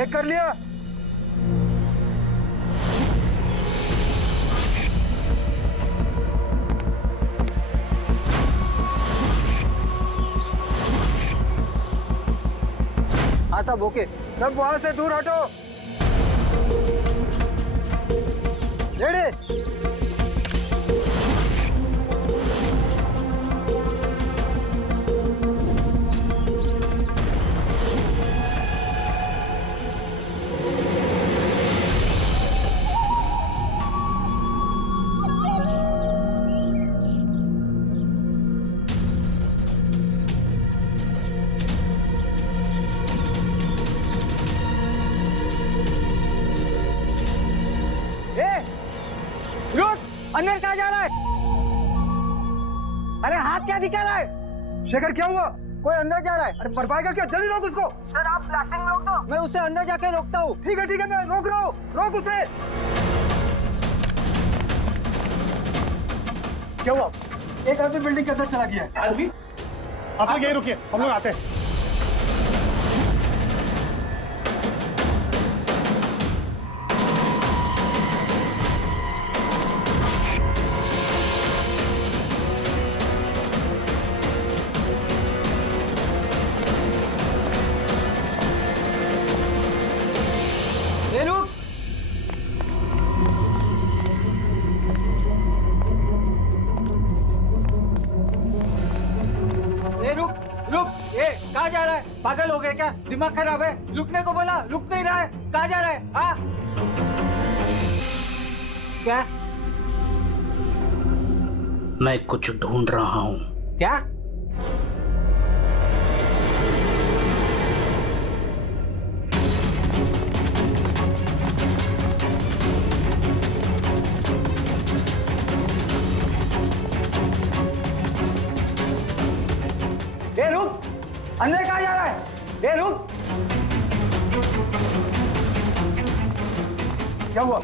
Check कर लिया? हाँ सब ओके। सब वहां से दूर हटो। रेडी। अंदर कहाँ जा रहा है? अरे हाथ क्या दिखा रहा है? शेखर क्या हुआ? कोई अंदर जा रहा है। अरे मरवाएगा क्या? जल्दी रोक उसको। सर आप ब्लास्टिंग रोक दो। मैं उसे अंदर जाके रोकता हूँ। ठीक है मैं रोक रहा हूँ। रोक उसे। क्या हुआ? एक आदमी बिल्डिंग के अंदर चला गया है। आदमी? आप लोग यहीं रुकिए, हम लोग आते हैं। कहाँ जा रहा है? पागल हो गए क्या? दिमाग खराब है? रुकने को बोला, रुक नहीं रहा है। कहाँ जा रहा है? हाँ? क्या? मैं कुछ ढूंढ रहा हूँ। क्या? ए रुक! अंदर कहाँ जा रहा है? ए रुक! क्या हुआ?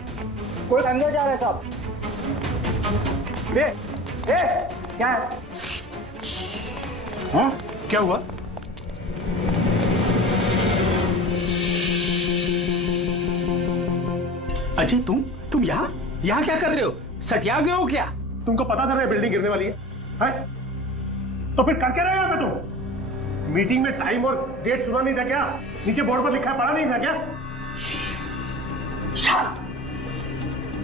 कोई अंदर जा रहा है साहब। ए क्या है? हाँ? क्या हुआ? अजय तुम यहाँ क्या कर रहे हो? सटिया गए हो क्या? तुमको पता था ना बिल्डिंग गिरने वाली है? तो फिर कर क्या रहे हो यहाँ पे तुम? मीटिंग में टाइम और डेट सुना नहीं था क्या? नीचे बोर्ड पर लिखा है, पढ़ा नहीं था क्या?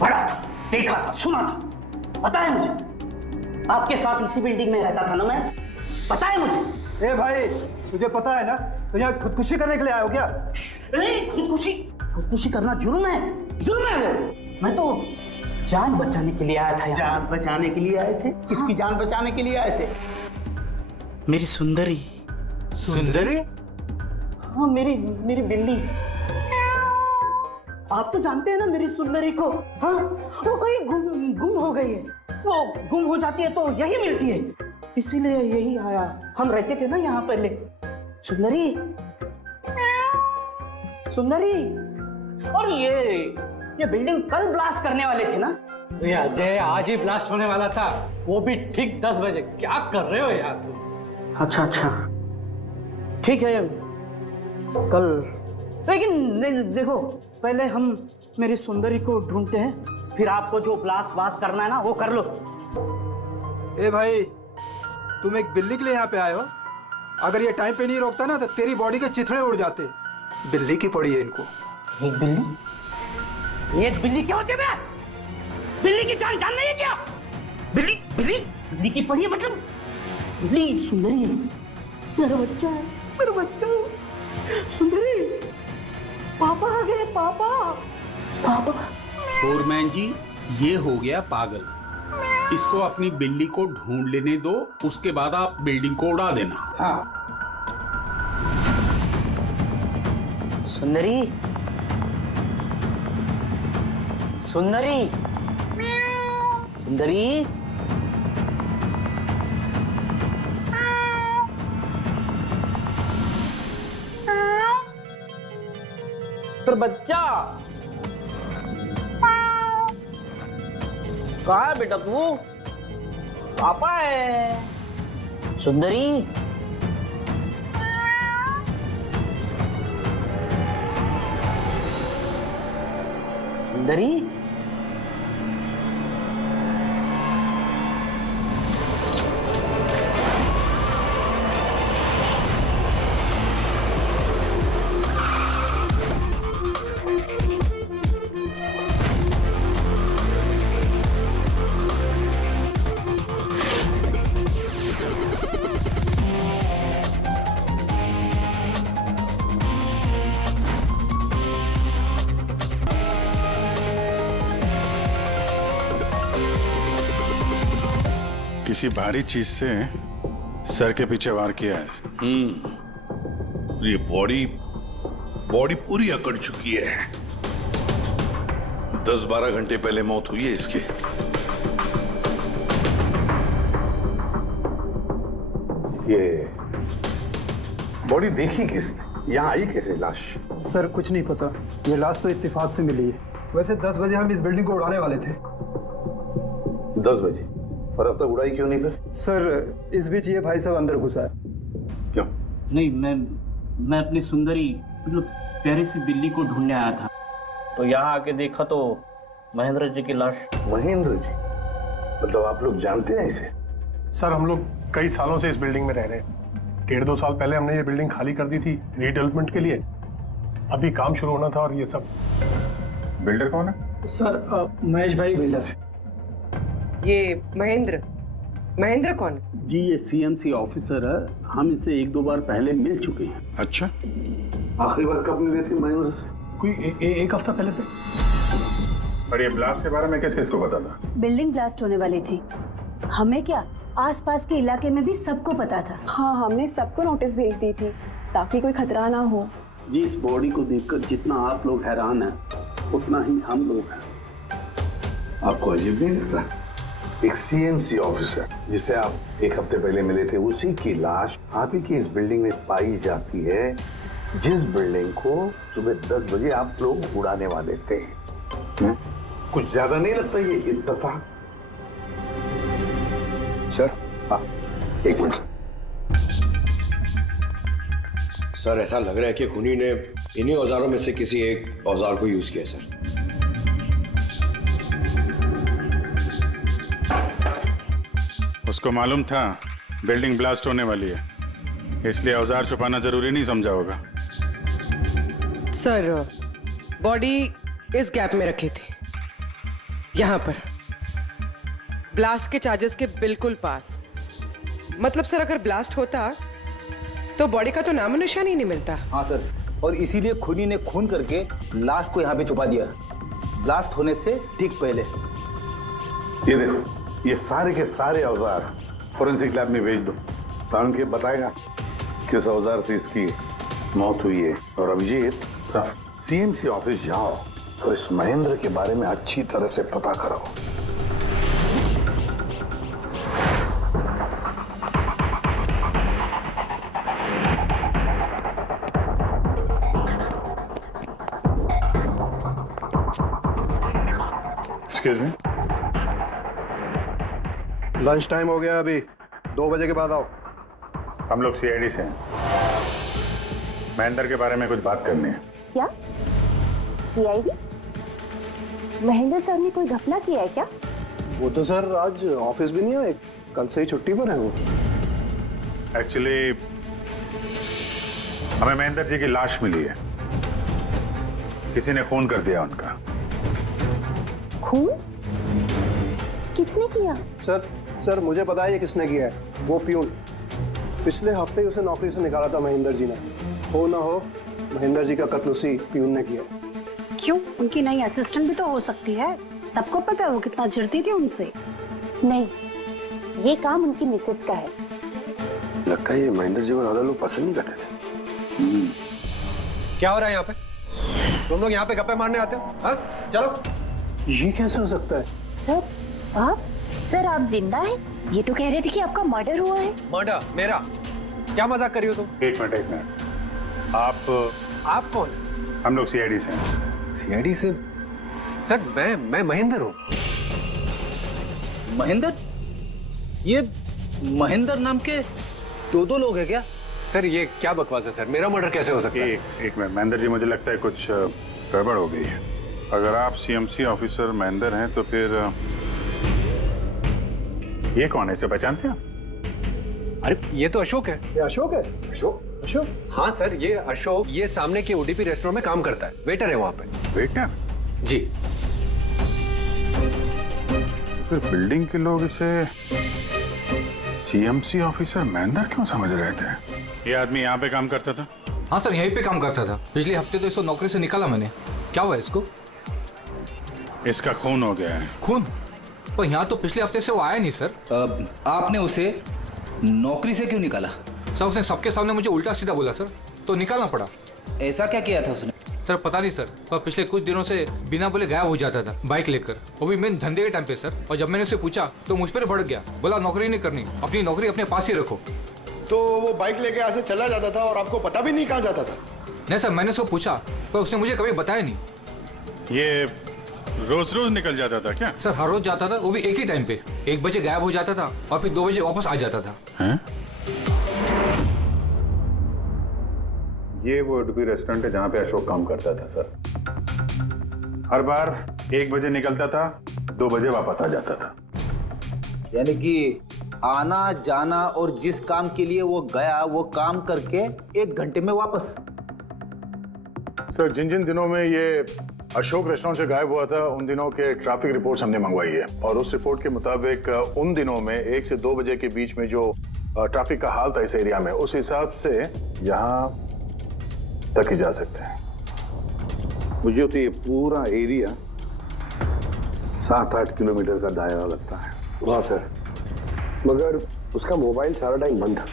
पढ़ा था, देखा था, सुना था, पता है मुझे। आपके साथ इसी बिल्डिंग में रहता था ना मैं, पता है मुझे। ए भाई, तुझे पता है ना तो यहाँ खुदकुशी करने के लिए आए हो क्या? खुदकुशी करना जुर्म है वो। मैं तो जान बचाने के लिए आया था। जान बचाने के लिए आए थे? किसकी जान बचाने के लिए आए थे? मेरी सुंदरी। सुंदरी? हाँ मेरी बिल्ली। आप तो जानते हैं ना मेरी सुंदरी को। हाँ वो कहीं गुम हो गई है। वो गुम हो जाती है तो यही मिलती है, इसीलिए यही आया। हम रहते थे ना यहाँ पहले। सुंदरी और ये बिल्डिंग कल ब्लास्ट करने वाले थे ना? अजय आज ही ब्लास्ट होने वाला था, वो भी ठीक 10 बजे। क्या कर रहे हो यार तुम? अच्छा ठीक है कल, लेकिन देखो पहले हम मेरी सुंदरी को ढूंढते हैं, फिर आपको जो ब्लास्ट करना है ना वो कर लो। ए भाई, तुम एक बिल्ली के लिए यहाँ पे आए हो? अगर ये टाइम पे नहीं रोकता ना तो तेरी बॉडी के चिथड़े उड़ जाते। बिल्ली की पड़ी है इनको। एक बिल्ली क्या होती है? बिल्ली की जान नहीं है क्या? बिल्ली की पड़ी है मतलब? बिल्ली सुंदरी है, मेरा बच्चा है। सुंदरी, पापा आ गए। पापा। फोरमैन जी, ये हो गया पागल। इसको अपनी बिल्ली को ढूंढ लेने दो, उसके बाद आप बिल्डिंग को उड़ा देना। हाँ। सुंदरी। पर बच्चा कहाँ है बेटा तू? पापा है। सुंदरी सुंदरी किसी भारी चीज से सर के पीछे वार किया है। ये बॉडी पूरी अकड़ चुकी है। 10-12 घंटे पहले मौत हुई है इसकी। ये बॉडी देखी किसने? यहाँ आई कैसे लाश? सर कुछ नहीं पता, ये लाश तो इत्तेफाक से मिली है। वैसे 10 बजे हम इस बिल्डिंग को उड़ाने वाले थे। 10 बजे? और अब तक उड़ाई क्यों नहीं फिर? सर इस बीच ये भाई साहब अंदर घुसा है। क्यों? नहीं, मैं अपनी सुंदरी मतलब प्यारी सी बिल्ली को ढूंढने आया था, तो यहाँ आके देखा तो महेंद्र जी की लाश। महेंद्र जी? मतलब आप लोग जानते हैं इसे? सर हम लोग कई सालों से इस बिल्डिंग में रह रहे हैं। 1.5-2 साल पहले हमने ये बिल्डिंग खाली कर दी थी रीडेवलपमेंट के लिए। अभी काम शुरू होना था और ये सब। बिल्डर कौन है? सर महेश भाई बिल्डर है। ये महेंद्र कौन? जी ये सीएमसी ऑफिसर है, हम इसे 1-2 बार पहले मिल चुके हैं। अच्छा, आखिरी बार कब मिले थे महेंद्र से? कोई एक हफ्ता पहले से। और ये ब्लास्ट के बारे में किसको पता था? बिल्डिंग ब्लास्ट होने वाली थी, हमें क्या आसपास के इलाके में भी सबको पता था। हाँ, हमने सबको नोटिस भेज दी थी ताकि कोई खतरा ना हो। जी इस बॉडी को देखकर जितना आप लोग हैरान हैं उतना ही हम लोग हैं। आपको अजीब नहीं लगता? एक सीएमसी ऑफिसर जिसे आप 1 हफ्ते पहले मिले थे, उसी की लाश आप ही की इस बिल्डिंग में पाई जाती है, जिस बिल्डिंग को सुबह 10 बजे आप लोग उड़ाने वाले थे। कुछ ज्यादा नहीं लगता ये इत्तेफाक? सर हाँ, एक मिनट सर, ऐसा लग रहा है कि खूनी ने इन्हीं औजारों में से किसी एक औजार को यूज किया सर। उसको मालूम था बिल्डिंग ब्लास्ट होने वाली है, इसलिए औजार छुपाना जरूरी नहीं समझा होगा। सर बॉडी इस गैप में रखी थी, यहाँ पर ब्लास्ट के चार्जेस के बिल्कुल पास। मतलब सर अगर ब्लास्ट होता तो बॉडी का तो नामो निशान ही नहीं मिलता। हाँ सर, और इसीलिए खूनी ने खून करके लाश को यहाँ पे छुपा दिया ब्लास्ट होने से ठीक पहले। ये देखो, ये सारे के सारे औजार फोरेंसिक लैब में भेज दो, ताकि के बताएगा किस औजार से इसकी मौत हुई है। और अभिजीत, सीएमसी ऑफिस जाओ और इस महेंद्र के बारे में अच्छी तरह से पता करो। एक्सक्यूज मी, लंच टाइम हो गया, अभी 2 बजे के बाद आओ। हम लोग सीआईडी से हैं, महेंद्र के बारे में कुछ बात करनी है। क्या सीआईडी? महेंद्र सर ने कोई घपला किया है क्या? वो तो सर आज ऑफिस भी नहीं आए, कल से ही छुट्टी पर है वो। एक्चुअली हमें महेंद्र जी की लाश मिली है, किसी ने खून कर दिया उनका। खून? किसने किया? सर मुझे पता है ये किसने किया है, वो प्यून। पिछले हफ्ते ही उसे नौकरी से निकाला था महेंद्र जी ने। हो ना हो महेंद्र जी का कत्ल उसी प्यून ने किया। क्यों? उनकी नई असिस्टेंट भी तो हो सकती है, सबको पता है वो कितना चिढ़ती थी उनसे। नहीं, ये काम उनकी मिसेस का है। लगता है ये महेंद्र जी को ज्यादा लोग पसंद नहीं करते थे। क्या हो रहा है यहाँ पे? तुम लोग यहाँ पे गप्पे मारने आते हो? हाँ चलो। ये कैसे हो सकता है? सर आप? सर आप जिंदा हैं? ये तो कह रहे थे कि आपका मर्डर हुआ है। मर्डर? मेरा? क्या मजाक कर रही हो तुम? एक मिनट, आप कौन? हम लोग सीआईडी से हैं। सीआईडी से? सर मैं महेंद्र हूँ। महेंद्र? ये महेंद्र नाम के 2 लोग हैं क्या? सर ये क्या बकवास है सर, मेरा मर्डर कैसे हो सकता है? एक मिनट महेंद्र जी, मुझे लगता है कुछ गड़बड़ हो गई है। अगर आप सीएमसी ऑफिसर महेंद्र हैं तो फिर ये कौन है, इसे पहचानते हैं? अरे ये तो अशोक है। ये अशोक है? अशोक? हाँ सर, ये अशोक ये सामने के ओडीपी रेस्टोरेंट में काम करता है, वेटर है वहाँ पे। वेटर? जी। फिर बिल्डिंग के लोग इसे सीएमसी ऑफिसर महेंद्र क्यों समझ रहे थे? ये आदमी यहाँ पे काम करता था? हाँ सर, यहीं पे काम करता था। पिछले हफ्ते तो इसको नौकरी से निकाला मैंने। क्या हुआ इसको? इसका खून हो गया है। खून? पर यहाँ तो पिछले हफ्ते से वो आया नहीं सर। आपने उसे नौकरी से क्यों निकाला? सर उसने सबके सामने मुझे उल्टा सीधा बोला सर, तो निकालना पड़ा। ऐसा क्या किया था उसने? सर पता नहीं सर, पर पिछले कुछ दिनों से बिना बोले गायब हो जाता था बाइक लेकर, वो भी मेन धंधे के टाइम पे सर। और जब मैंने उसे पूछा तो मुझ पर भड़क गया, बोला नौकरी नहीं करनी, अपनी नौकरी अपने पास ही रखो। तो वो बाइक लेके यहाँ से चला जाता था और आपको पता भी नहीं कहाँ जाता था? नहीं सर, मैंने उसको पूछा पर उसने मुझे कभी बताया नहीं। ये रोज रोज निकल जाता था क्या? सर हर रोज जाता था, वो भी एक ही टाइम पे। 1 बजे गायब हो जाता था और फिर 2 बजे वापस आ जाता था। हैं? ये वो उडुपी रेस्टोरेंट है जहाँ पे अशोक काम करता था सर। हर बार 1 बजे निकलता था, 2 बजे वापस आ जाता था। यानी कि आना जाना और जिस काम के लिए वो गया वो काम करके 1 घंटे में वापस। सर जिन जिन दिनों में ये अशोक रेस्टोरेंट से गायब हुआ था उन दिनों के ट्रैफिक रिपोर्ट्स हमने मंगवाई है, और उस रिपोर्ट के मुताबिक उन दिनों में 1 से 2 बजे के बीच में जो ट्रैफिक का हाल था इस एरिया में, उस हिसाब से यहाँ तक ही जा सकते हैं। मुझे तो ये पूरा एरिया 7-8 किलोमीटर का दायरा लगता है। वाह सर, मगर उसका मोबाइल सारा टाइम बंद था,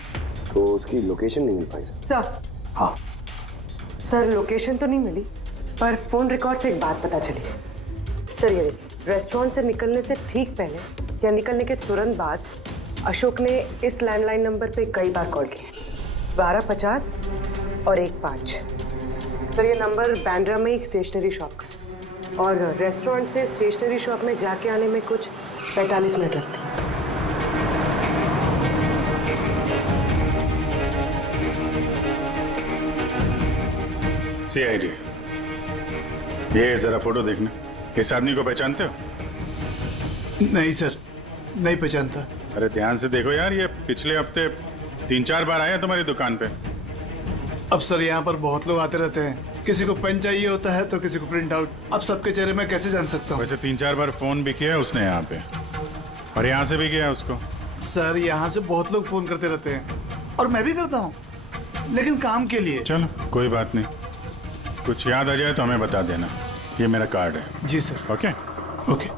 तो उसकी लोकेशन नहीं मिल पाई सर। हाँ सर लोकेशन तो नहीं मिली, पर फोन रिकॉर्ड से एक बात पता चली। सर ये देखिए, रेस्टोरेंट से निकलने से ठीक पहले या निकलने के तुरंत बाद अशोक ने इस लैंडलाइन नंबर पे कई बार कॉल किया, 1250 और 15। सर ये नंबर बांद्रा में एक स्टेशनरी शॉप का है, और रेस्टोरेंट से स्टेशनरी शॉप में जाके आने में कुछ 45 मिनट लगते हैं। सीआईडी, ये जरा फोटो देखना। इस आदमी को पहचानते हो? नहीं सर, नहीं पहचानता। अरे ध्यान से देखो यार, ये पिछले हफ्ते 3-4 बार आया तुम्हारी दुकान पे। अब सर यहाँ पर बहुत लोग आते रहते हैं, किसी को पेन चाहिए होता है तो किसी को प्रिंट आउट। अब सबके चेहरे मैं कैसे जान सकता हूँ? वैसे 3-4 बार फोन भी किया है उसने यहाँ पे, और यहाँ से भी किया है उसको। सर यहाँ से बहुत लोग फोन करते रहते हैं, और मैं भी करता हूँ, लेकिन काम के लिए। चलो कोई बात नहीं, कुछ याद आ जाए तो हमें बता देना। ये मेरा कार्ड है। जी सर। Okay okay.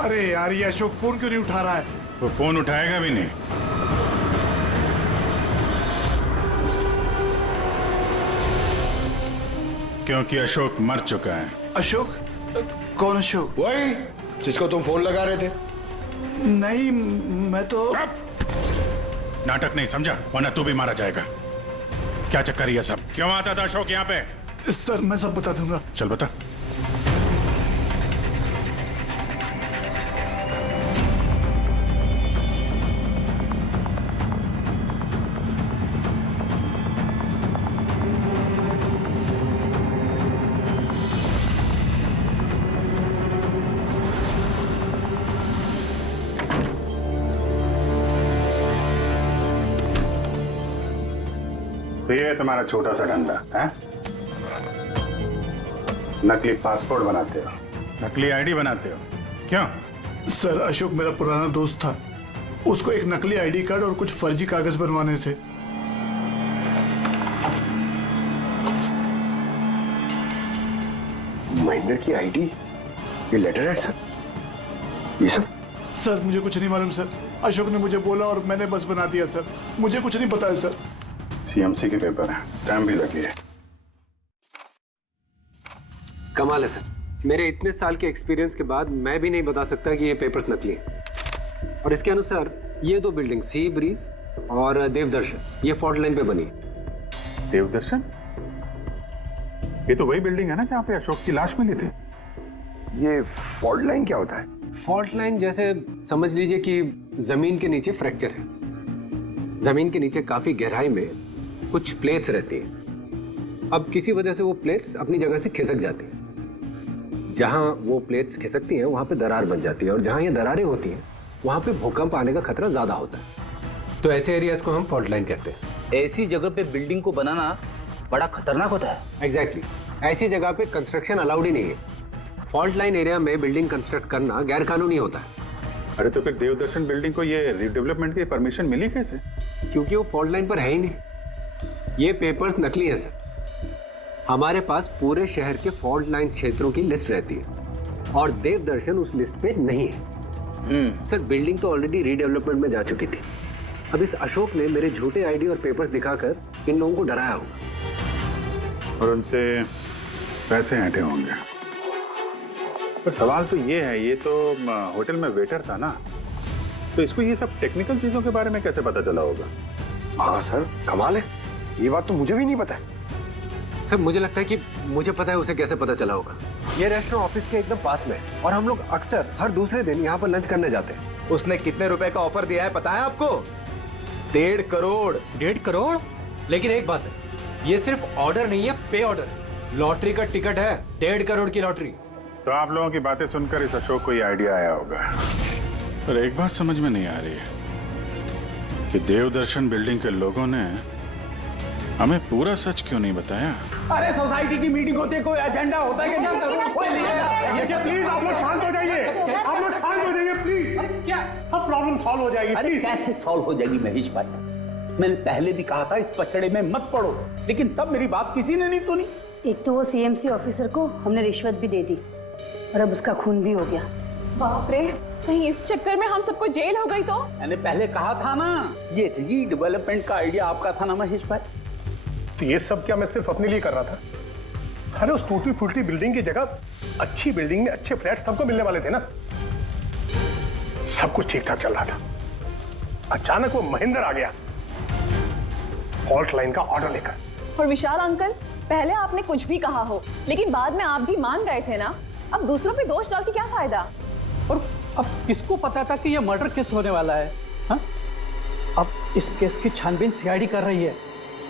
अरे यार, ये अशोक फोन क्यों नहीं उठा रहा है? वो फोन उठाएगा भी नहीं। क्योंकि अशोक मर चुका है। अशोक? कौन अशोक? वही जिसको तुम फोन लगा रहे थे। नहीं, मैं तो नाटक नहीं समझा, वरना तू भी मारा जाएगा। क्या चक्कर ये सब? क्यों आता था अशोक यहाँ पे? सर मैं सब बता दूंगा। चल बता। तो ये तुम्हारा छोटा सा धंधा है? नकली पासपोर्ट बनाते हो, नकली आईडी बनाते हो, क्यों? सर अशोक मेरा पुराना दोस्त था, उसको एक नकली आईडी कार्ड और कुछ फर्जी कागज बनवाने थे। महेंद्र की आईडी, ये लेटर है सर, ये सब? सर मुझे कुछ नहीं मालूम सर, अशोक ने मुझे बोला और मैंने बस बना दिया सर, मुझे कुछ नहीं पता है सर। सीएमसी के पेपर है, स्टैम्प भी लगी है। कमाल है सर, मेरे इतने साल के एक्सपीरियंस के बाद मैं भी नहीं बता सकता कि ये पेपर्स नकली हैं। और इसके अनुसार ये 2 बिल्डिंग सी ब्रीज और देवदर्शन, ये फॉल्ट लाइन पे बनी है। देवदर्शन? ये तो वही बिल्डिंग है ना जहाँ पे अशोक की लाश मिली थी। ये फॉल्ट लाइन क्या होता है? फॉल्ट लाइन जैसे समझ लीजिए कि जमीन के नीचे फ्रैक्चर है। जमीन के नीचे काफी गहराई में कुछ प्लेट्स रहती हैं। अब किसी वजह से वो प्लेट्स अपनी जगह से खिसक जाती हैं। जहां वो प्लेट्स खिसकती हैं वहां पे दरार बन जाती है, और जहां ये दरारें होती हैं वहां पे भूकंप आने का खतरा ज्यादा होता है। तो ऐसे एरियाज को हम फॉल्ट लाइन कहते हैं। ऐसी जगह पे बिल्डिंग को बनाना बड़ा खतरनाक होता है। एग्जैक्टली, ऐसी जगह पे कंस्ट्रक्शन अलाउड ही नहीं है। फॉल्ट लाइन एरिया में बिल्डिंग कंस्ट्रक्ट करना गैर कानूनी होता है। अरे तो फिर देवदर्शन बिल्डिंग को ये रिडेवलपमेंट की परमिशन मिली कैसे? क्योंकि वो फॉल्ट लाइन पर है ही नहीं। ये पेपर्स नकली है सर। हमारे पास पूरे शहर के फॉल्ट लाइन क्षेत्रों की लिस्ट रहती है और देवदर्शन उस लिस्ट पे नहीं है। सर बिल्डिंग तो ऑलरेडी रीडेवलपमेंट में जा चुकी थी। अब इस अशोक ने मेरे झूठे आईडी और पेपर्स दिखाकर इन लोगों को डराया होगा और उनसे पैसे ऐंठे होंगे। पर सवाल तो ये है, ये तो होटल में वेटर था ना, तो इसको ये सब टेक्निकल चीजों के बारे में कैसे पता चला होगा? हाँ सर, कमाल है, ये बात तो मुझे भी नहीं पता है। सर मुझे लगता है कि मुझे पता है उसे कैसे पता चला होगा। ये रेस्टोरेंट ऑफिस के एकदम पास में है और हम लोग अक्सर हर दूसरे दिन यहाँ पर लंच करने जाते हैं। उसने कितने रुपए का ऑफर दिया है पता है आपको? 1.5 करोड़। 1.5 करोड़? लेकिन एक बात है, ये सिर्फ ऑर्डर नहीं है, पे ऑर्डर। लॉटरी का टिकट है, 1.5 करोड़ की लॉटरी। तो आप लोगों की बातें सुनकर इस अशोक को ये आइडिया आया होगा। पर एक बात समझ में नहीं आ रही है कि देवदर्शन बिल्डिंग के लोगों ने हमें पूरा सच क्यों नहीं बताया? अरे सोसाइटी की मीटिंग होती है, कोई एजेंडा होता है क्या? प्लीज आप लोग शांत हो जाइए, आप लोग शांत हो जाइए प्लीज। क्या सब प्रॉब्लम सॉल्व हो जाएगी? अरे कैसे सॉल्व हो जाएगी महेश भाई? मैंने पहले भी कहा था इस पचड़े में मत पड़ो, लेकिन तब मेरी बात किसी ने नहीं सुनी। एक तो वो सीएमसी ऑफिसर को हमने रिश्वत भी दे दी और अब उसका खून भी हो गया। बाप रे, कहीं इस चक्कर में हम सबको जेल हो गई तो? मैंने पहले कहा था ना, ये रीडेवलपमेंट का आइडिया आपका था ना महेश भाई? तो ये सब क्या मैं सिर्फ अपने लिए कर रहा था? अरे उस टूटी फूटी बिल्डिंग की जगह अच्छी बिल्डिंग में अच्छे फ्लैट सबको मिलने वाले थे ना। सब कुछ ठीक ठाक चल रहा था, अचानक वो महेंद्र आ गया फॉल्ट लाइन का ऑर्डर लेकर। और विशाल अंकल, पहले आपने कुछ भी कहा हो, लेकिन बाद में आप भी मान गए थे ना। अब दूसरों पे दोष डाल के क्या फायदा? और अब किसको पता था कि ये मर्डर केस होने वाला है? हा? अब इस केस की छानबीन सीआईडी कर रही है।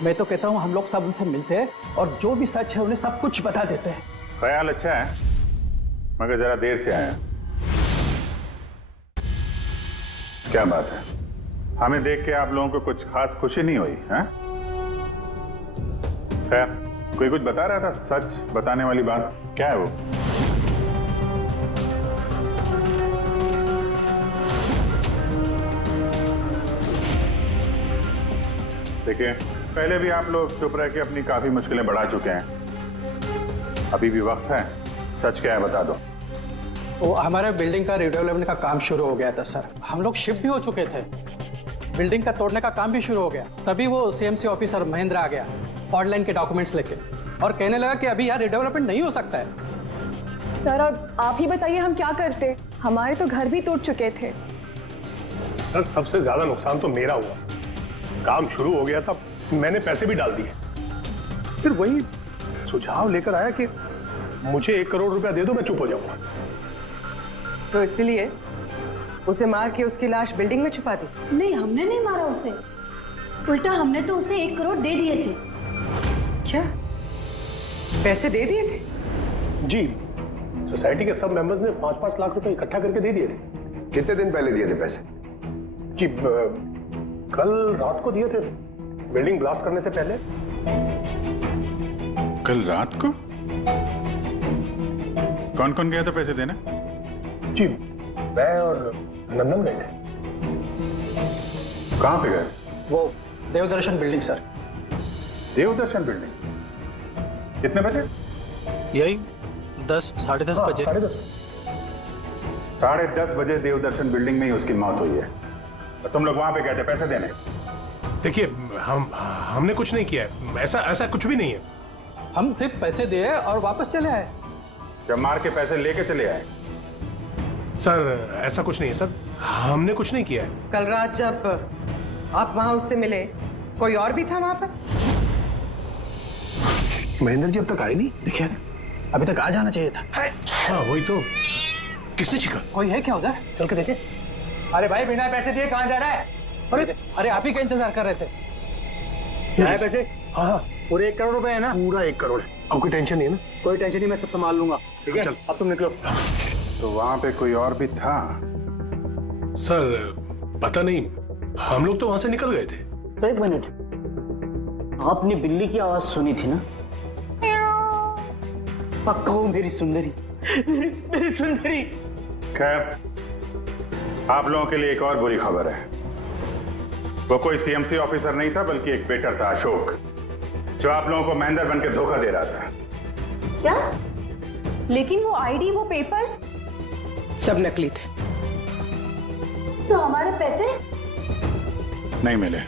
मैं तो कहता हूँ हम लोग सब उनसे मिलते हैं और जो भी सच है उन्हें सब कुछ बता देते हैं। ख्याल अच्छा है, मगर जरा देर से आया। क्या बात है, हमें देख के आप लोगों को कुछ खास खुशी नहीं हुई? हैं? खैर, कोई कुछ बता रहा था, सच बताने वाली बात क्या है वो? देखिए, पहले भी आप लोग चुप रह के अपनी काफी मुश्किलें बढ़ा चुके हैं। अभी भी वक्त है, सच क्या है बता दो। वो हमारे बिल्डिंग का रिडेवलपमेंट का काम शुरू हो गया था सर। हम लोग शिफ्ट भी हो चुके थे, बिल्डिंग का तोड़ने का काम भी शुरू हो गया। तभी वो सीएमसी ऑफिसर महेंद्र आ गया फॉल्ट लाइन के डॉक्यूमेंट्स लेके और कहने लगा कि अभी यार रिडेवलपमेंट नहीं हो सकता है। सर अब आप ही बताइए हम क्या करते? हमारे तो घर भी टूट चुके थे। सर सबसे ज्यादा नुकसान तो मेरा हुआ। काम शुरू हो गया था, मैंने पैसे भी डाल दिए, फिर वही सुझाव लेकर आया कि मुझे 1 करोड़ रुपया दे दो, मैं चुप हो जाऊंगा। तो इसलिए उसे मार के उसकी लाश बिल्डिंग में छुपा दी? नहीं, हमने नहीं मारा उसे, उल्टा हमने तो उसे 1 करोड़ दे दिए थे। क्या पैसे दे दिए थे? जी, सोसाइटी के सब मेंबर्स ने 5-5 लाख रुपए इकट्ठा करके दे दिए थे। कितने दिन पहले दिए थे पैसे? जी कल रात को दिए थे, बिल्डिंग ब्लास्ट करने से पहले। कल रात को? कौन कौन गया था पैसे देने? जी मैं और नंदन गए थे। कहां पे गए? वो देवदर्शन बिल्डिंग सर। देवदर्शन बिल्डिंग? कितने बजे? यही 10, 10:30 बजे। 10:30 बजे देवदर्शन बिल्डिंग में ही उसकी मौत हुई है। और तुम लोग वहां पे गए थे पैसे देने? देखिए हमने कुछ नहीं किया है, ऐसा कुछ भी नहीं है। हम सिर्फ पैसे दिए और वापस चले आए। जब मार के पैसे लेके चले आए? सर ऐसा कुछ नहीं है सर, हमने कुछ नहीं किया है। कल रात जब आप वहां उससे मिले, कोई और भी था वहां पर? महेंद्र जी अब तक आए नहीं। देखिए अभी तक आ जाना चाहिए था। हाँ वही तो। किसने छिका? कोई है क्या उधर? चल के देखे। अरे भाई बिना पैसे दिए कहाँ जा रहा है? अरे आप ही का इंतजार कर रहे थे। क्या है पैसे? हाँ पूरे 1 करोड़ रुपए है ना? पूरा 1 करोड़। अब कोई टेंशन नहीं है ना? कोई टेंशन नहीं, मैं सब संभाल लूंगा। ठीक है, अब तुम निकलो। तो वहां पे कोई और भी था? सर पता नहीं, हम लोग तो वहां से निकल गए थे। तो 1 मिनट, आपने बिल्ली की आवाज सुनी थी ना? पक्का वो मेरी सुंदरी, मेरी सुंदरी। खैर आप लोगों के लिए एक और बुरी खबर है। वो कोई सीएमसी ऑफिसर नहीं था, बल्कि एक वेटर था अशोक, जो आप लोगों को महेंद्र बन के धोखा दे रहा था। क्या? लेकिन वो आईडी, वो पेपर्स सब नकली थे। तो हमारे पैसे? नहीं मिले,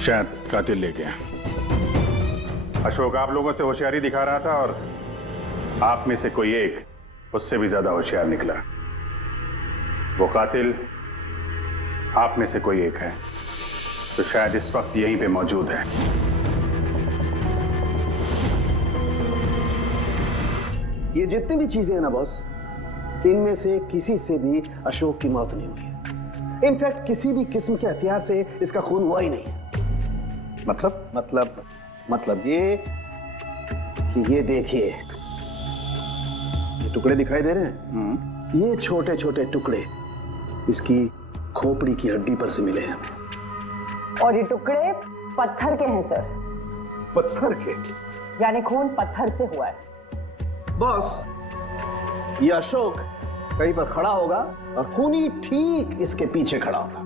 शायद कातिल ले गया। अशोक आप लोगों से होशियारी दिखा रहा था और आप में से कोई एक उससे भी ज्यादा होशियार निकला। वो कातिल आप में से कोई एक है, तो शायद इस वक्त यहीं पे मौजूद है। ये जितनी भी चीजें हैं ना बॉस, इनमें से किसी से भी अशोक की मौत नहीं हुई है। इनफैक्ट किसी भी किस्म के हथियार से इसका खून हुआ ही नहीं है। मतलब ये कि ये देखिए, ये टुकड़े दिखाई दे रहे हैं? ये छोटे छोटे टुकड़े इसकी खोपड़ी की हड्डी पर से मिले हैं। और ये टुकड़े पत्थर के हैं सर। पत्थर के? यानी खून पत्थर से हुआ है। बॉस ये अशोक कहीं पर खड़ा होगा और खूनी ठीक इसके पीछे खड़ा होगा,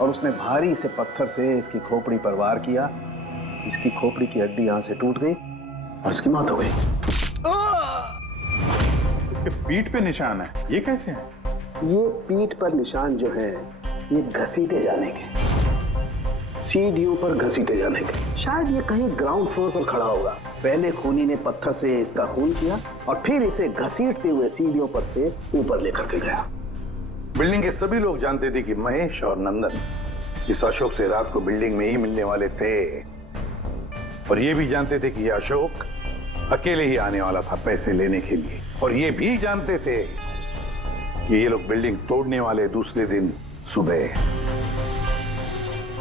और उसने भारी से पत्थर से इसकी खोपड़ी पर वार किया। इसकी खोपड़ी की हड्डी यहां से टूट गई और इसकी मौत हो गई। इसके पीठ पे निशान है, ये कैसे है? ये पीठ पर निशान जो है ये घसीटे जाने के, सीढ़ियों पर घसीटे जाने के। शायद ये कहीं ग्राउंड फ्लोर पर खड़ा होगा। पहले खूनी ने पत्थर से इसका खून किया और फिर इसे घसीटते हुए सीढ़ियों पर से ऊपर लेकर के गया। बिल्डिंग के सभी लोग जानते थे कि महेश और नंदन इस अशोक से रात को बिल्डिंग में ही मिलने वाले थे, और ये भी जानते थे कि ये अशोक अकेले ही आने वाला था पैसे लेने के लिए, और ये भी जानते थे कि ये लोग बिल्डिंग तोड़ने वाले दूसरे दिन सुबह।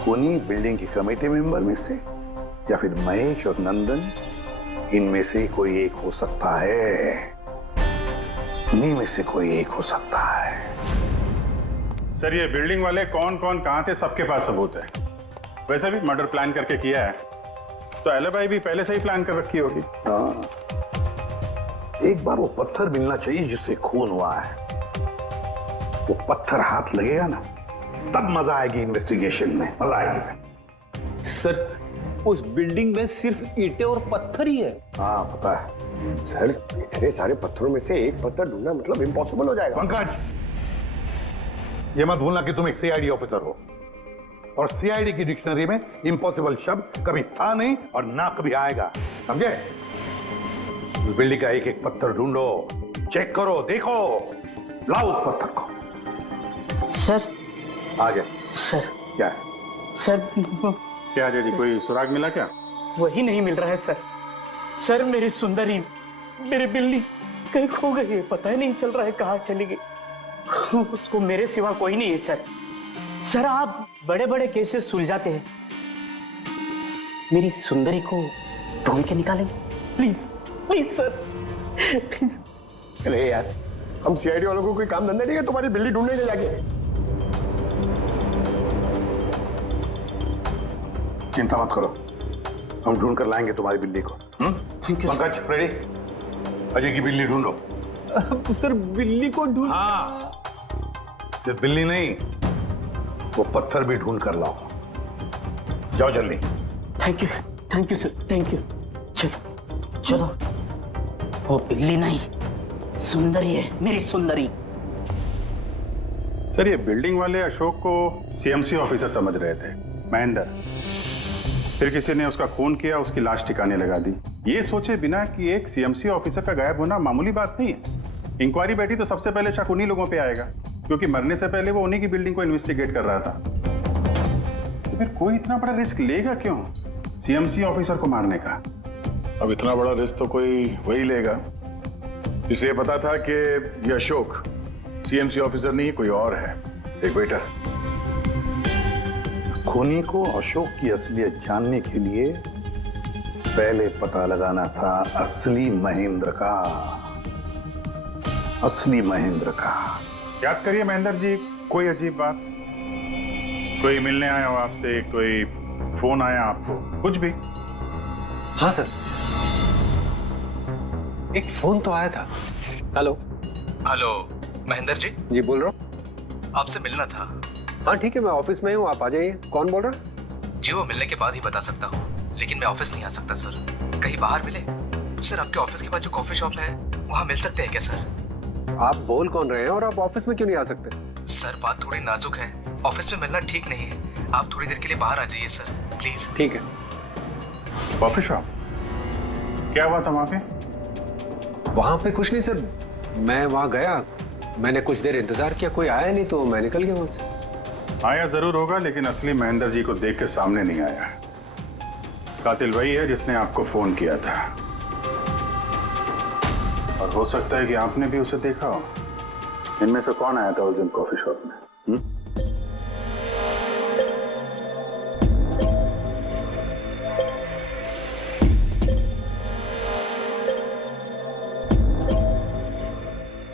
खूनी बिल्डिंग की कमेटी मेंबर में से या फिर महेश और नंदन, इनमें से कोई एक हो सकता है। इन्हीं में से कोई एक हो सकता है। सर ये बिल्डिंग वाले कौन कौन कहां थे, सबके पास सबूत है। वैसे भी मर्डर प्लान करके किया है, तो एलिबाई भी पहले से ही प्लान कर रखी होगी। हाँ, एक बार वो पत्थर मिलना चाहिए जिससे खून हुआ है। वो पत्थर हाथ लगेगा ना, तब मजा आएगी इन्वेस्टिगेशन में, मजा आएगी। सर उस बिल्डिंग में सिर्फ ईंटें और पत्थर ही है। हाँ पता है सर, इतने सारे पत्थरों में से एक पत्थर ढूंढना मतलब इम्पॉसिबल हो जाएगा। पंकज, ये मत भूलना कि तुम एक सीआईडी ऑफिसर हो, और सीआईडी की डिक्शनरी में इम्पॉसिबल शब्द कभी था नहीं और ना कभी आएगा, समझे? उस बिल्डिंग का एक एक पत्थर ढूंढो, चेक करो, देखो, लाओ उस पत्थर को। सर आ गया। सर क्या है? सर क्या जी, कोई सुराग मिला क्या? वही नहीं मिल रहा है सर। सर मेरी सुंदरी, मेरी बिल्ली कहीं खो गई है, पता ही नहीं चल रहा है कहाँ चली गई। उसको मेरे सिवा कोई नहीं है सर। सर आप बड़े बड़े केसेस सुलझाते हैं, मेरी सुंदरी को ढूंढ के निकालेंगे प्लीज, प्लीज सर, प्लीज। अरे यार, हम सीआईडी वालों को कोई काम धंधा नहीं है तुम्हारी बिल्ली ढूंढने के जाके। चिंता मत करो, हम ढूंढ कर लाएंगे तुम्हारी बिल्ली को। पंकज रेडी, अजय की बिल्ली ढूंढो। सर बिल्ली को ढूंढ? हाँ, सिर्फ बिल्ली नहीं, वो पत्थर भी ढूंढ कर लाओ। जाओ जल्दी। Thank you sir, thank you. चलो चलो, वो बिल्ली नहीं सुंदरी है, मेरी सुंदरी। सर ये बिल्डिंग वाले अशोक को सीएमसी ऑफिसर समझ रहे थे, महेंद्र। फिर किसी ने उसका खून किया, उसकी लाश ठिकाने लगा दी, ये सोचे बिना कि एक सीएमसी ऑफिसर का गायब होना मामूली बात नहीं है। इंक्वायरी बैठी तो सबसे पहले शक उन्हीं लोगों पे आएगा, क्योंकि मरने से पहले वो उन्हीं की बिल्डिंग को इन्वेस्टिगेट कर रहा था। तो फिर कोई इतना बड़ा रिस्क लेगा क्यों सीएमसी ऑफिसर को मारने का? अब इतना बड़ा रिस्क तो कोई वही लेगा जिसे ये पता था कि ये अशोक सीएमसी ऑफिसर नहीं कोई और है, एक वेटर। खूनी को अशोक की असलियत जानने के लिए पहले पता लगाना था असली महेंद्र का। असली महेंद्र का। याद करिए महेंद्र जी, कोई अजीब बात, कोई मिलने आया हो आपसे, कोई फोन आया आपको, कुछ भी? हाँ सर, एक फोन तो आया था। Hello hello Mahendra ji. जी बोल रहा हूँ। आपसे मिलना था। हाँ ठीक है, मैं ऑफिस में हूँ, आप आ जाइए। कौन बोल रहा? जी वो मिलने के बाद ही बता सकता हूँ, लेकिन मैं ऑफिस नहीं आ सकता सर। कहीं बाहर मिले? सर आपके ऑफिस के पास जो कॉफी शॉप है वहाँ मिल सकते हैं क्या सर? आप बोल कौन रहे हैं और आप ऑफिस में क्यों नहीं आ सकते? सर बात थोड़ी नाजुक है, ऑफिस में मिलना ठीक नहीं है। आप थोड़ी देर के लिए बाहर आ जाइए सर, प्लीज। ठीक है। Coffee shop? क्या हुआ था वहाँ पे? वहाँ पे कुछ नहीं सर, मैं वहाँ गया, मैंने कुछ देर इंतजार किया, कोई आया नहीं तो मैं निकल गया वहाँ से। आया जरूर होगा, लेकिन असली महेंद्र जी को देख के सामने नहीं आया। कातिल वही है जिसने आपको फोन किया था, और हो सकता है कि आपने भी उसे देखा हो। इनमें से कौन आया था उस दिन कॉफी शॉप में?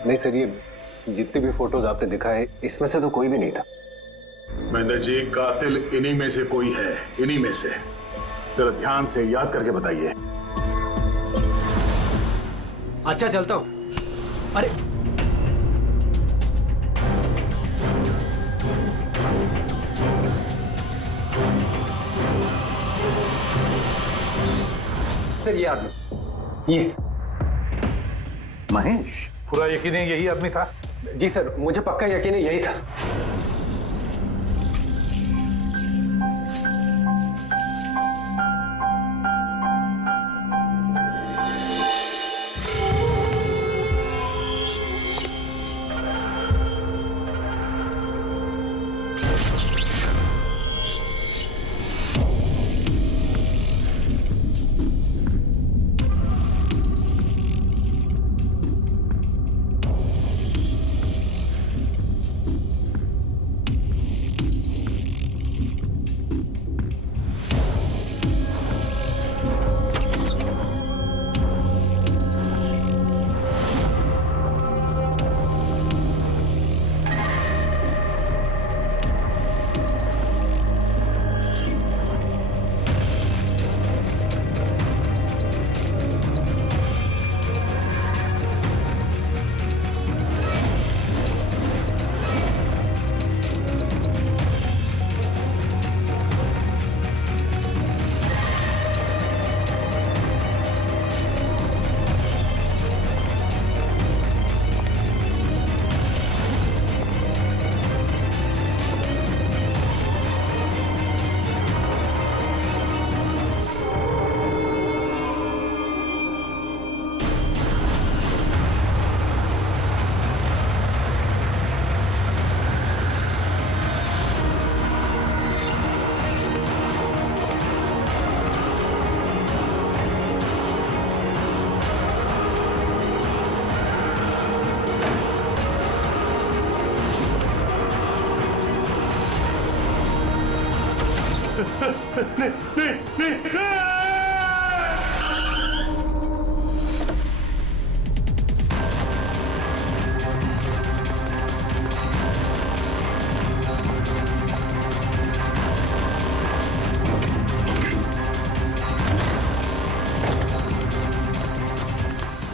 नहीं सर, ये जितनी भी फोटोज आपने दिखाए इसमें से तो कोई भी नहीं था। महेंद्र जी, कातिल इन्हीं में से कोई है, इन्हीं में से। जरा ध्यान से याद करके बताइए। अच्छा चलता हूँ। अरे सर ये आदमी, ये महेश? पूरा यकीन है यही आदमी था? जी सर, मुझे पक्का यकीन है यही था।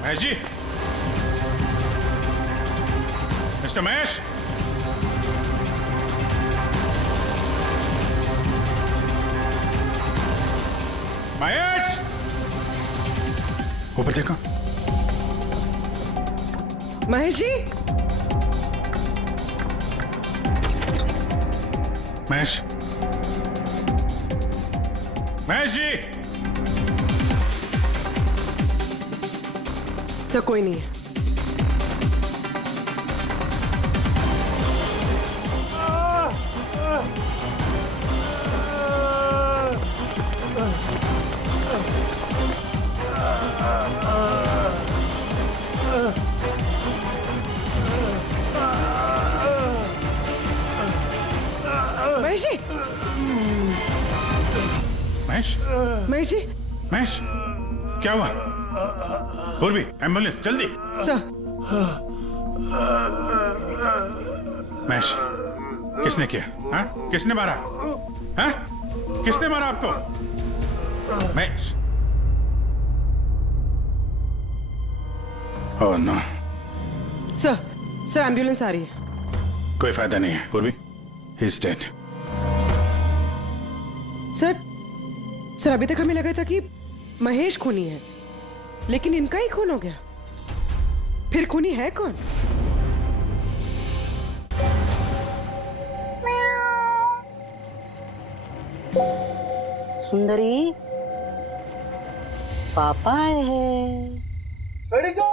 महेश जी, मिस्टर महेश, महेश, ऊपर देखो। महेश जी, महेश, महेश जी। तो कोई नहीं है। महेश जी, महेश, महेश जी, महेश, क्या हुआ? पूर्वी, एम्बुलेंस जल्दी। सर। महेश, किसने किया? हाँ? किसने मारा? हाँ? किसने मारा आपको? Mahesh. Oh no. Sir ambulance आ रही है। कोई फायदा नहीं है पूर्वी, ही इज डेड। सर अभी तक हमें लगा था कि महेश खूनी है, लेकिन इनका ही खून हो गया। फिर खूनी है कौन? सुंदरी, पापा आए हैं। Ready sir.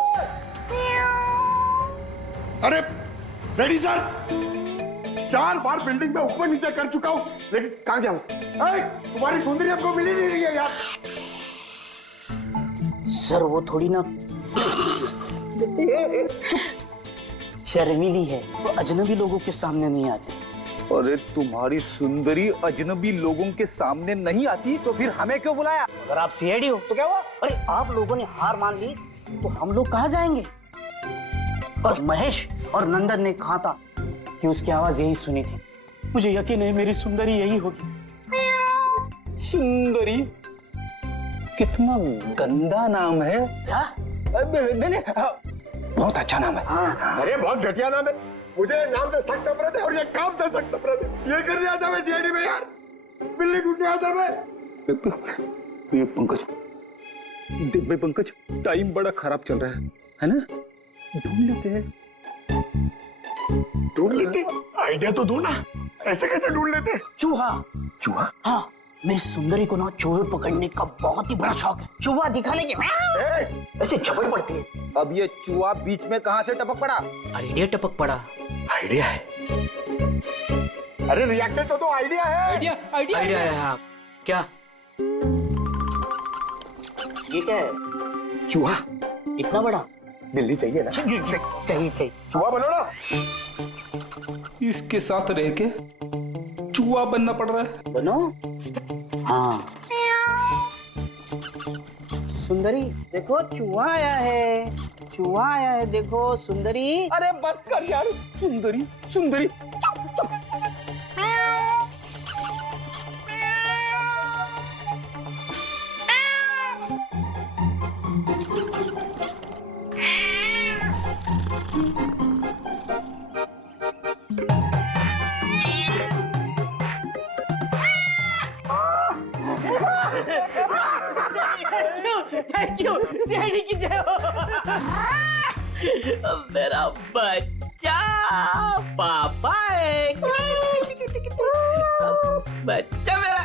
अरे रेडी सर, 4 बार बिल्डिंग में ऊपर नीचे कर चुका हूं, लेकिन कहां गया हूं? तुम्हारी सुंदरी हमको मिली नहीं रही है यार। सर वो थोड़ी ना शर्मीली है, वो अजनबी लोगों के सामने नहीं आती। अरे तुम्हारी सुंदरी अजनबी लोगों के सामने नहीं आती तो फिर हमें क्यों बुलाया? अगर आप सीआईडी हो तो क्या हुआ? अरे आप लोगों ने हार मान ली तो हम लोग कहाँ जाएंगे? और महेश और नंदन ने कहा था कि उसकी आवाज यही सुनी थी। मुझे यकीन है मेरी सुंदरी यही होगी। सुंदरी? कितना गंदा नाम है। क्या? नहीं, बहुत अच्छा नाम है। अरे बहुत घटिया नाम है। मुझे नाम से सख्त नफरत है और ये काम से सख्त नफरत है। ये करने आता मैं सीआईडी में यार, बिल्ली ढूंढने आता मैं। ये पंकज, देख भाई पंकज, टाइम बड़ा खराब चल रहा है ना? ढूंढ लेते हैं। ढूंढ लेते? आइडिया तो दो ना, ऐसे कैसे ढूंढ लेते? चूहा। चूहा? हाँ, मेरी सुंदरी को ना चूहे पकड़ने का बहुत ही बड़ा शौक है। चूहा दिखाने के ऐसे झपट पड़ती है। अब ये चूहा बीच में कहां से टपक पड़ा? आइडिया टपक पड़ा। आइडिया है? अरे रिएक्शन तो दो, आइडिया है। आइडिया है। हाँ क्या? ये क्या है? चूहा। इतना बड़ा? बिल्ली चाहिए ना? चाहिए। चूहा बनो ना। इसके साथ रह के चूहा बनना पड़ रहा है। बनो। हाँ। सुंदरी देखो, चूहा आया है। चूहा आया है, देखो सुंदरी। अरे बस कर यार, सुंदरी सुंदरी। थैंक यू सीआईडी की जय हो। मेरा बच्चा पापा है। बच्चा मेरा।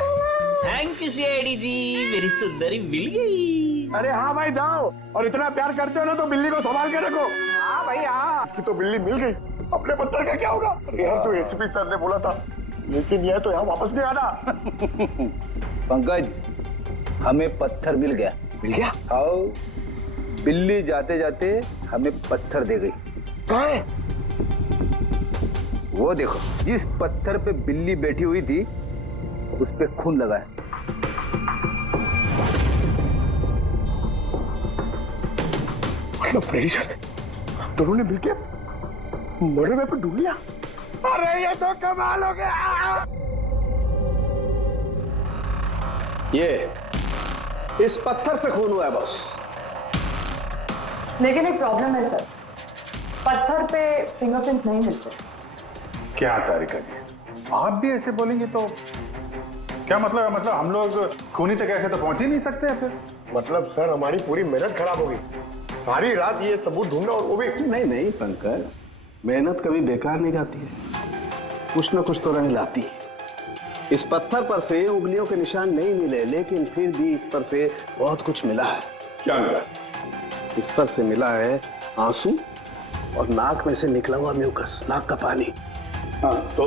थैंक यू सीआईडी जी, मेरी सुंदरी मिल गई। अरे हाँ भाई जाओ, और इतना प्यार करते हो ना तो बिल्ली को संभाल के रखो। हाँ भाई हाँ। कि तो बिल्ली मिल गई, अपने पत्थर का क्या होगा? यार जो एसीपी सर ने बोला था, लेकिन यह तो यहाँ वापस नहीं आना। पंकज, हमें पत्थर मिल गया। मिल गया? आओ, बिल्ली जाते जाते हमें पत्थर दे गई। कहाँ है? वो देखो, जिस पत्थर पे बिल्ली बैठी हुई थी उस पे खून लगा है। मतलब फ्रेडी सर दोनों ने मिलकर मर्डर वेपन ढूंढ लिया। अरे ये तो कमाल हो गया। ये इस पत्थर से खून हुआ है बॉस। लेकिन एक प्रॉब्लम है सर, पत्थर पे फिंगरप्रिंट नहीं मिलते। क्या तारिका जी, आप भी ऐसे बोलेंगे तो क्या मतलब? मतलब हम लोग खूनी तक ऐसे तो पहुंच ही नहीं सकते हैं फिर? मतलब सर हमारी पूरी मेहनत खराब होगी, सारी रात ये सबूत ढूंढना, और वो भी। नहीं पंकज, मेहनत कभी बेकार नहीं जाती है, कुछ ना कुछ तो रंग लाती है। इस पत्थर पर से उंगलियों के निशान नहीं मिले, लेकिन फिर भी इस पर से बहुत कुछ मिला है। क्या मिला? इस पर से मिला है आंसू और नाक में से निकला हुआ म्यूकस, नाक का पानी। हाँ तो?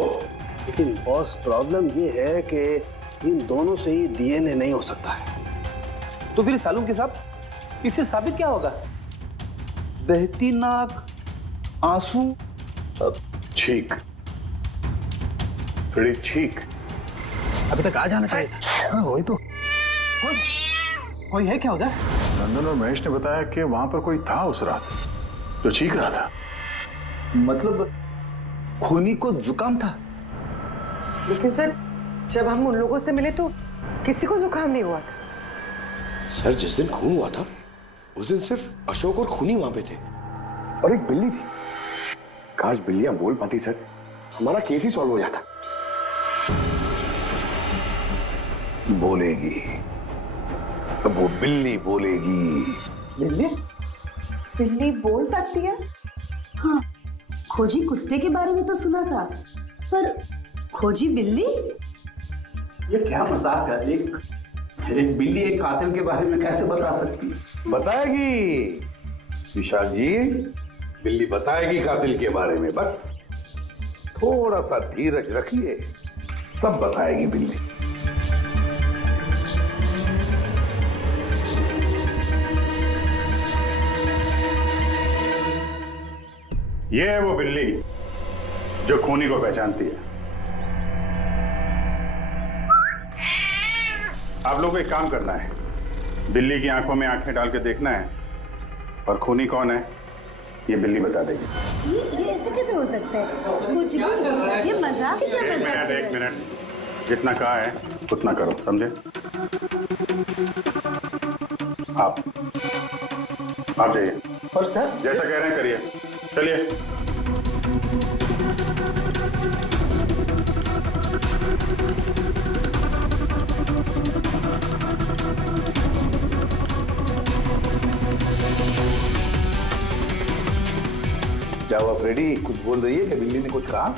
लेकिन बॉस प्रॉब्लम ये है कि इन दोनों से ही डीएनए नहीं हो सकता है। तो फिर सालू के साहब, इससे साबित क्या होगा? बहती नाक, आंसू, छींक, थोड़ी छींक। अभी तक आ जाना चाहिए था। हाँ वही तो। कोई है क्या उधर? नंदन और महेश ने बताया कि वहां पर कोई था उस रात जो चीख रहा था। मतलब खूनी को जुकाम था? लेकिन सर जब हम उन लोगों से मिले तो किसी को जुकाम नहीं हुआ था। सर जिस दिन खून हुआ था उस दिन सिर्फ अशोक और खूनी वहां पे थे और एक बिल्ली थी। काश बिल्लियां बोल पाती सर, हमारा केस ही सॉल्व हो जाता। बोलेगी तो वो बिल्ली बोलेगी। बिल्ली? बिल्ली बोल सकती है? हाँ, खोजी कुत्ते के बारे में तो सुना था, पर खोजी बिल्ली? ये क्या मजाक है? एक बिल्ली एक कातिल के बारे में कैसे बता सकती है? बताएगी विशाल जी, बिल्ली बताएगी कातिल के बारे में। बस थोड़ा सा धीरज रखिए, सब बताएगी बिल्ली। ये है वो बिल्ली जो खूनी को पहचानती है। आप लोगों को एक काम करना है, बिल्ली की आंखों में आंखें डाल के देखना है और खूनी कौन है ये बिल्ली बता देगी। ये ऐसे कैसे हो सकता है? कुछ भी, ये मजाक है क्या? मजाक? एक मिनट, जितना कहा है उतना करो, समझे? आप जाइए। और सर जैसा कह रहे हैं करिए, चलिए। क्या हुआ फ्रेडी, कुछ बोल रही है कि बिल्ली ने कुछ कहा?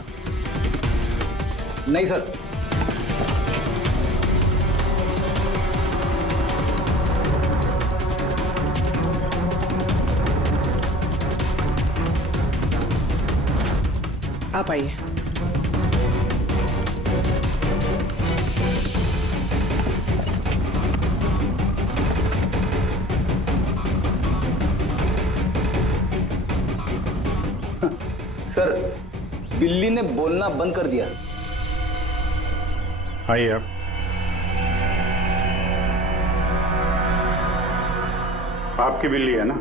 नहीं सर। आप आइए। सर बिल्ली ने बोलना बंद कर दिया। आइए आप। आपकी बिल्ली है ना?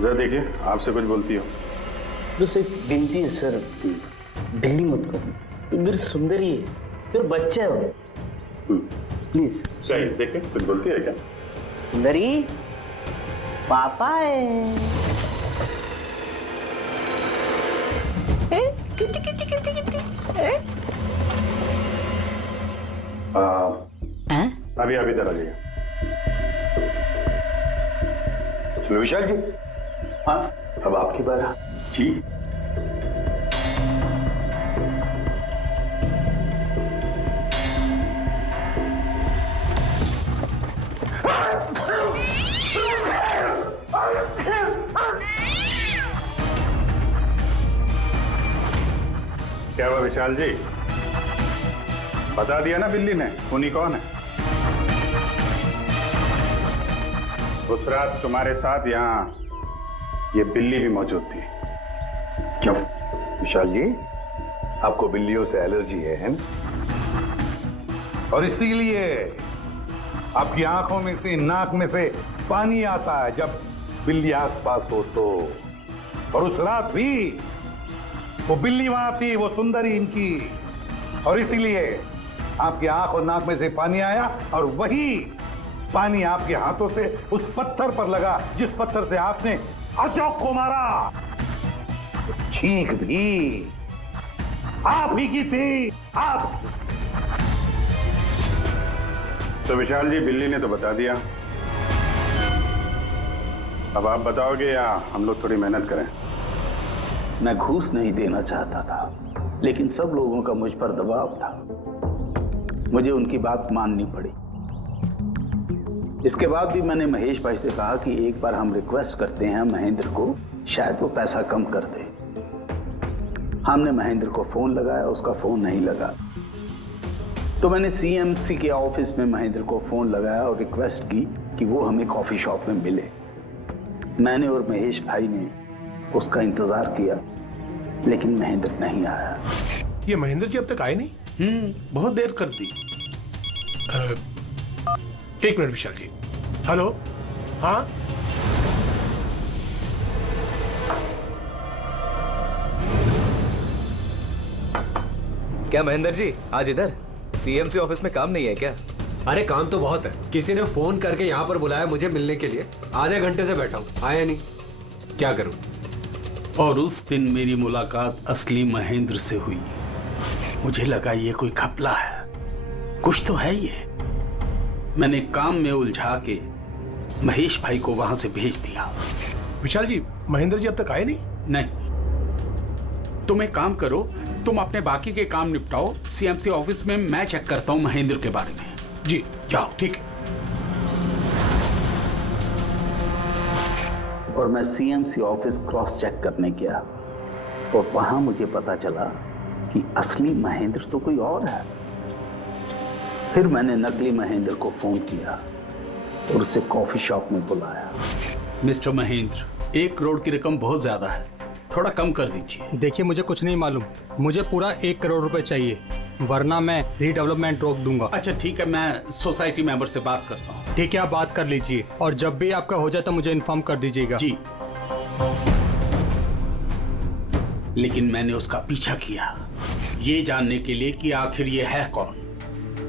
जरा देखिए, आपसे कुछ बोलती हो। बस एक विनती है सर, बिल्ली मत करो, मेरी सुंदरी है, फिर बच्चा है वो, प्लीज। सही, देखिए कुछ बोलती है क्या? सुंदरी पापा है। कितनी कितनी कितनी कितनी अभी आप इधर आ जाइए। विशाल जी। हाँ, अब आपकी बात। जी। क्या हुआ विशाल जी? बता दिया ना बिल्ली ने खूनी कौन है? उस रात तुम्हारे साथ यहाँ ये बिल्ली भी मौजूद थी। क्यों विशाल जी, आपको बिल्लियों से एलर्जी है ना? और इसीलिए आपकी आंखों में से, नाक में से पानी आता है जब बिल्ली आसपास हो तो। और उस रात भी वो बिल्ली वहां थी, वो सुंदरी इनकी, और इसीलिए आपकी आंख और नाक में से पानी आया और वही पानी आपके हाथों से उस पत्थर पर लगा जिस पत्थर से आपने अशोक को मारा। चीख भी आप ही की थी, आप। तो विशाल जी, बिल्ली ने तो बता दिया, अब आप बताओगे या हम लोग थोड़ी मेहनत करें? मैं घूस नहीं देना चाहता था, लेकिन सब लोगों का मुझ पर दबाव था, मुझे उनकी बात माननी पड़ी। इसके बाद भी मैंने महेश भाई से कहा कि एक बार हम रिक्वेस्ट करते हैं महेंद्र को, शायद वो पैसा कम कर दे। हमने महेंद्र को फोन लगाया, उसका फोन नहीं लगा, तो मैंने सीएमसी के ऑफिस में महेंद्र को फोन लगाया और रिक्वेस्ट की कि वो हमें कॉफी शॉप में मिले। मैंने और महेश भाई ने उसका इंतजार किया, लेकिन महेंद्र नहीं आया। ये महेंद्र जी अब तक आए नहीं? बहुत देर कर दी। एक मिनट विशाल जी। हेलो, हाँ क्या महेंद्र जी आज इधर सीएमसी ऑफिस में काम नहीं है क्या? अरे काम तो बहुत है, किसी ने फोन करके यहाँ पर बुलाया मुझे मिलने के लिए, आधे घंटे से बैठा हूँ, आया नहीं, क्या करूँ? और उस दिन मेरी मुलाकात असली महेंद्र से हुई। मुझे लगा ये कोई घपला है, कुछ तो है ये। मैंने काम में उलझा के महेश भाई को वहां से भेज दिया। विशाल जी, महेंद्र जी अब तक आए नहीं? नहीं, तुम एक काम करो, तुम अपने बाकी के काम निपटाओ, सीएमसी ऑफिस में मैं चेक करता हूं महेंद्र के बारे में। जी जाओ, ठीक है। और मैं सीएमसी ऑफिस क्रॉस चेक करने गया और वहां मुझे पता चला कि असली महेंद्र तो कोई और है। फिर मैंने नकली महेंद्र को फोन किया और उसे कॉफी शॉप में बुलाया। मिस्टर महेंद्र, 1 करोड़ की रकम बहुत ज्यादा है, थोड़ा कम कर दीजिए। देखिए, मुझे कुछ नहीं मालूम, मुझे पूरा 1 करोड़ रुपए चाहिए, वरना मैं रीडेवलपमेंट रोक दूंगा। अच्छा ठीक है, मैं सोसाइटी मेंबर से बात करता हूँ। ठीक है, आप बात कर लीजिए और जब भी आपका हो जाए तो मुझे इन्फॉर्म कर दीजिएगा। जी। लेकिन मैंने उसका पीछा किया ये जानने के लिए कि आखिर ये है कौन।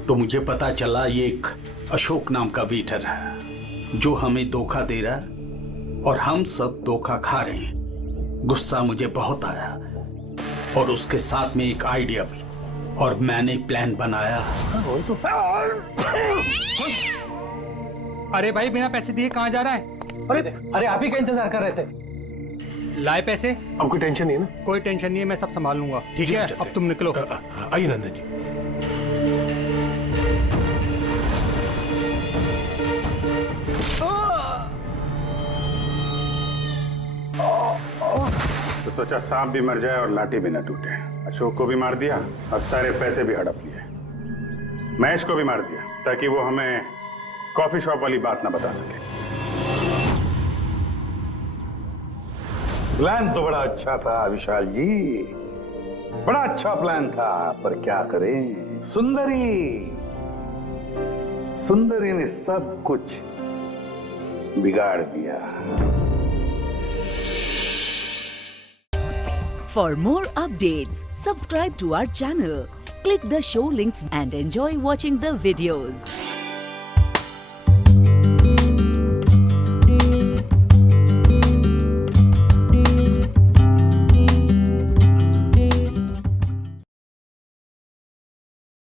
तो मुझे पता चला ये एक अशोक नाम का वेटर है जो हमें धोखा दे रहा है और हम सब धोखा खा रहे हैं। गुस्सा मुझे बहुत आया और उसके साथ में एक आइडिया भी, और मैंने प्लान बनाया। अरे भाई, बिना पैसे दिए कहाँ जा रहा है? अरे आप ही का इंतजार कर रहे थे। लाए पैसे? अब कोई टेंशन नहीं है ना? कोई टेंशन नहीं है, मैं सब संभाल लूंगा। ठीक है, अब तुम निकलो। आइए नंदन जी। तो सोचा सांप भी मर जाए और लाठी भी न टूटे। अशोक को भी मार दिया और सारे पैसे भी हड़प लिए। महेश को भी मार दिया ताकि वो हमें कॉफी शॉप वाली बात ना बता सके। प्लान तो बड़ा अच्छा था विशाल जी, बड़ा अच्छा प्लान था, पर क्या करें, सुंदरी ने सब कुछ बिगाड़ दिया। For more updates, subscribe to our channel, click the show links and enjoy watching the videos.